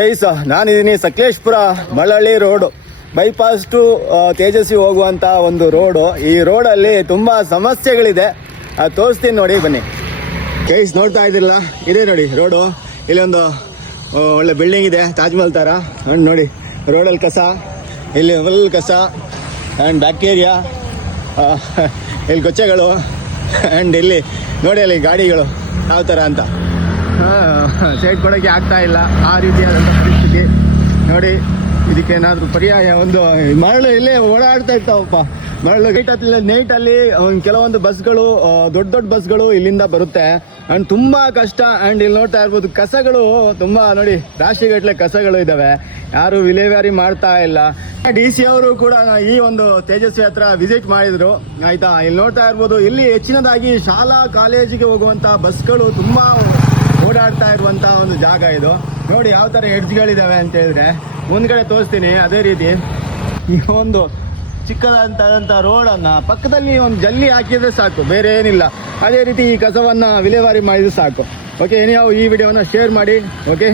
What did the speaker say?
ನಾನಿದ್ದೀನಿ Sakleshpur Malalli road bypass to Tejaswi ಹೋಗುವಂತ ಒಂದು ರೋಡು. ಈ ರೋಡಲ್ಲಿ ತುಂಬಾ ಸಮಸ್ಯೆಗಳಿದೆ, ಅದು ತೋರಿಸ್ತೀನಿ ನೋಡಿ ಬನ್ನಿ. ಗೈಸ್ ನೋಡ್ತಾ ಇದ್ದಿರಲ್ಲ, ಇದೇ ನೋಡಿ ರೋಡು. ಇಲ್ಲಿ ಒಂದು ಒಳ್ಳೆ ಬಿಲ್ಡಿಂಗ್ ಇದೆ ತಾಜ್ ಮಹಲ್ ತರ. ಅಂಡ್ ನೋಡಿ ರೋಡಲ್ಲಿ ಕಸ, ಇಲ್ಲಿ ಫುಲ್ ಕಸ ಅಂಡ್ ಬ್ಯಾಕ್ಟೀರಿಯಾ, ಇಲ್ಲಿ ಕೊಚ್ಚೆಗಳು ಅಂಡ್ ಇಲ್ಲಿ ನೋಡಿ ಅಲ್ಲಿ ಗಾಡಿಗಳು ಯಾವ ಥರ ಅಂತ ಸೈಡ್ ಕೊಡೋಕ್ಕೆ ಆಗ್ತಾ ಇಲ್ಲ. ಆ ರೀತಿಯಾದಂಥ ಪರಿಸ್ಥಿತಿ ನೋಡಿ. ಇದಕ್ಕೇನಾದರೂ ಪರ್ಯಾಯ ಒಂದು ಮರಳು ಇಲ್ಲೇ ಓಡಾಡ್ತಾ ಇರ್ತಾವಪ್ಪ. ಮರಳು ನೈಟಲ್ಲಿ ಕೆಲವೊಂದು ಬಸ್ಗಳು, ದೊಡ್ಡ ದೊಡ್ಡ ಬಸ್ಗಳು ಇಲ್ಲಿಂದ ಬರುತ್ತೆ ಅಂಡ್ ತುಂಬಾ ಕಷ್ಟ. ಅಂಡ್ ಇಲ್ಲಿ ನೋಡ್ತಾ ಇರ್ಬೋದು ಕಸಗಳು ತುಂಬಾ ನೋಡಿ, ರಾಶಿಗಟ್ಟಲೆ ಕಸಗಳು ಇದಾವೆ, ಯಾರು ವಿಲೇವಾರಿ ಮಾಡ್ತಾ ಇಲ್ಲ. DC ಅವರು ಕೂಡ ಈ ಒಂದು ತೇಜಸ್ವಿ ಹತ್ರ ವಿಸಿಟ್ ಮಾಡಿದ್ರು ಆಯ್ತಾ. ಇಲ್ಲಿ ನೋಡ್ತಾ ಇರ್ಬೋದು, ಇಲ್ಲಿ ಹೆಚ್ಚಿನದಾಗಿ ಶಾಲಾ ಕಾಲೇಜಿಗೆ ಹೋಗುವಂತ ಬಸ್ಗಳು ತುಂಬಾ ಓಡಾಡ್ತಾ ಇರುವಂತ ಒಂದು ಜಾಗ ಇದು. ನೋಡಿ ಯಾವ ತರ ಎಡ್ಜ್ಗಳಿದಾವೆ ಅಂತ ಹೇಳಿದ್ರೆ, ಮುಂದ್ಗಡೆ ತೋರಿಸ್ತೀನಿ. ಅದೇ ರೀತಿ ಈ ಒಂದು ಚಿಕ್ಕದಾದಂಥ ರೋಡನ್ನ ಪಕ್ಕದಲ್ಲಿ ಒಂದು ಜಲ್ಲಿ ಹಾಕಿದ್ರೆ ಸಾಕು, ಬೇರೆ ಏನಿಲ್ಲ. ಅದೇ ರೀತಿ ಈ ಕಸವನ್ನ ವಿಲೇವಾರಿ ಮಾಡಿದ್ರೆ ಸಾಕು. ಓಕೆ, ನೀವು ಈ ವಿಡಿಯೋನ ಶೇರ್ ಮಾಡಿ. ಓಕೆ.